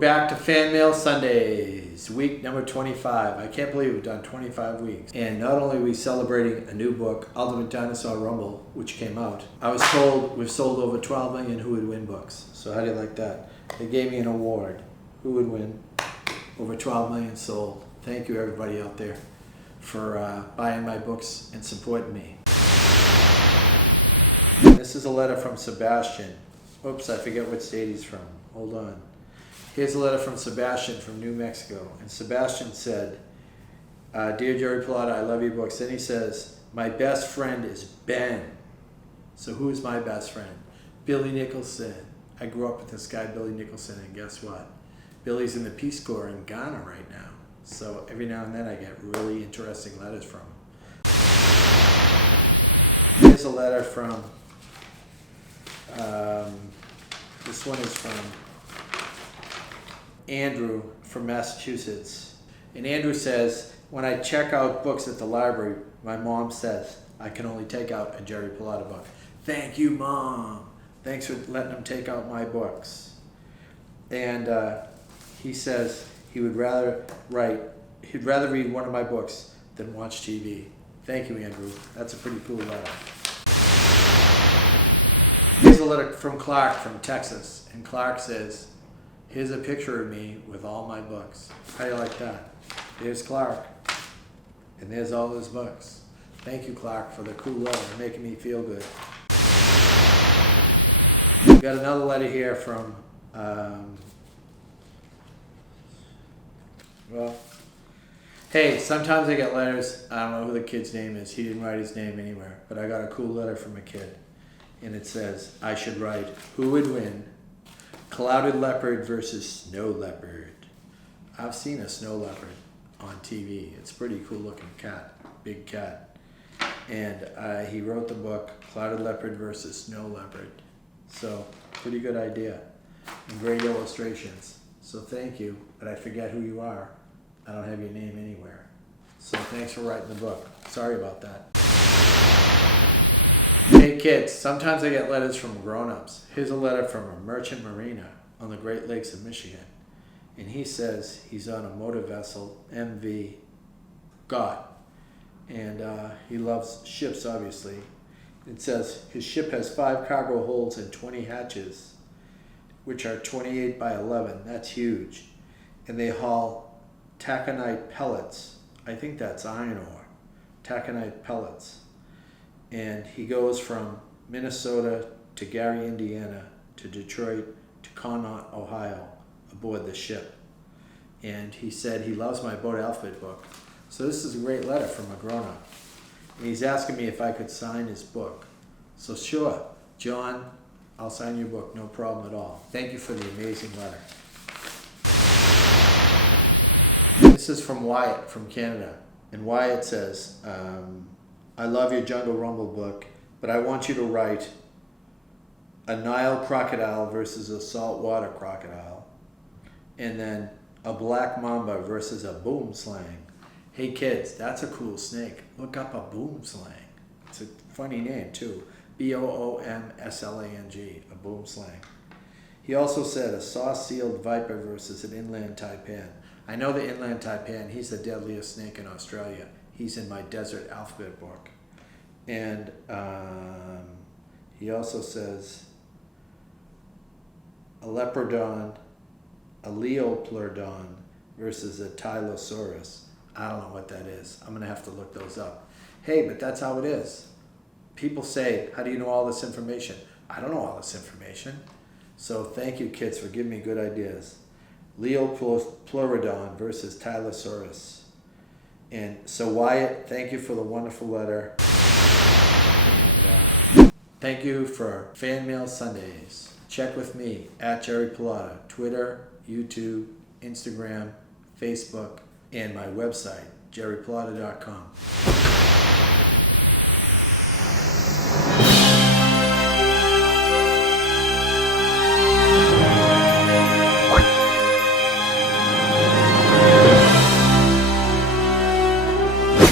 back to Fan Mail Sundays, week number 25. I can't believe we've done 25 weeks. And not only are we celebrating a new book, Ultimate Dinosaur Rumble, which came out, I was told we've sold over 12 million Who Would Win books. So how do you like that? They gave me an award. Who would win? Over 12 million sold. Thank you everybody out there for buying my books and supporting me. This is a letter from Sebastian. Oops, I forget what state he's from. Hold on. Here's a letter from Sebastian from New Mexico. And Sebastian said, Dear Jerry Pallotta, I love your books. Then he says, my best friend is Ben. So who is my best friend? Billy Nicholson. I grew up with this guy, Billy Nicholson, and guess what? Billy's in the Peace Corps in Ghana right now. So every now and then I get really interesting letters from him. Here's a letter from, this one is from Andrew from Massachusetts. And Andrew says, when I check out books at the library, my mom says, I can only take out a Jerry Pallotta book. Thank you, Mom. Thanks for letting him take out my books. And he says he'd rather read one of my books than watch TV. Thank you, Andrew. That's a pretty cool letter. Here's a letter from Clark from Texas. And Clark says, here's a picture of me with all my books. How do you like that? There's Clark. And there's all his books. Thank you, Clark, for the cool letter, making me feel good. We got another letter here from, hey, sometimes I get letters, I don't know who the kid's name is. He didn't write his name anywhere, but I got a cool letter from a kid. And it says, I should write, who would win? Clouded leopard versus snow leopard. I've seen a snow leopard on TV. It's a pretty cool looking cat, big cat. And he wrote the book, Clouded Leopard versus Snow Leopard. So, pretty good idea. And great illustrations. So thank you, but I forget who you are. I don't have your name anywhere. So thanks for writing the book. Sorry about that. Hey kids, sometimes I get letters from grown-ups. Here's a letter from a merchant marina on the Great Lakes of Michigan. And he says he's on a motor vessel, MV Gott. And he loves ships, obviously. It says his ship has 5 cargo holds and 20 hatches, which are 28 by 11. That's huge. And they haul taconite pellets. I think that's iron ore. Taconite pellets. And he goes from Minnesota to Gary, Indiana, to Detroit, to Connaught, Ohio, aboard the ship. And he said he loves my boat alphabet book. So this is a great letter from a grown-up. And he's asking me if I could sign his book. So sure, John, I'll sign your book, no problem at all. Thank you for the amazing letter. This is from Wyatt from Canada. And Wyatt says, I love your Jungle Rumble book, but I want you to write a Nile crocodile versus a saltwater crocodile, and then a black mamba versus a boomslang. Hey kids, that's a cool snake. Look up a boomslang. It's a funny name too. B-O-O-M-S-L-A-N-G, a boomslang. He also said a saw-sealed viper versus an inland taipan. I know the inland taipan, he's the deadliest snake in Australia. He's in my desert alphabet book. And he also says a leopardon, a leopleurodon versus a tylosaurus. I don't know what that is. I'm going to have to look those up. Hey, but that's how it is. People say, how do you know all this information? I don't know all this information. So thank you, kids, for giving me good ideas. Leopleurodon versus tylosaurus. And so Wyatt, thank you for the wonderful letter. And thank you for Fan Mail Sundays. Check with me at Jerry Pallotta, Twitter, YouTube, Instagram, Facebook, and my website, jerrypallotta.com.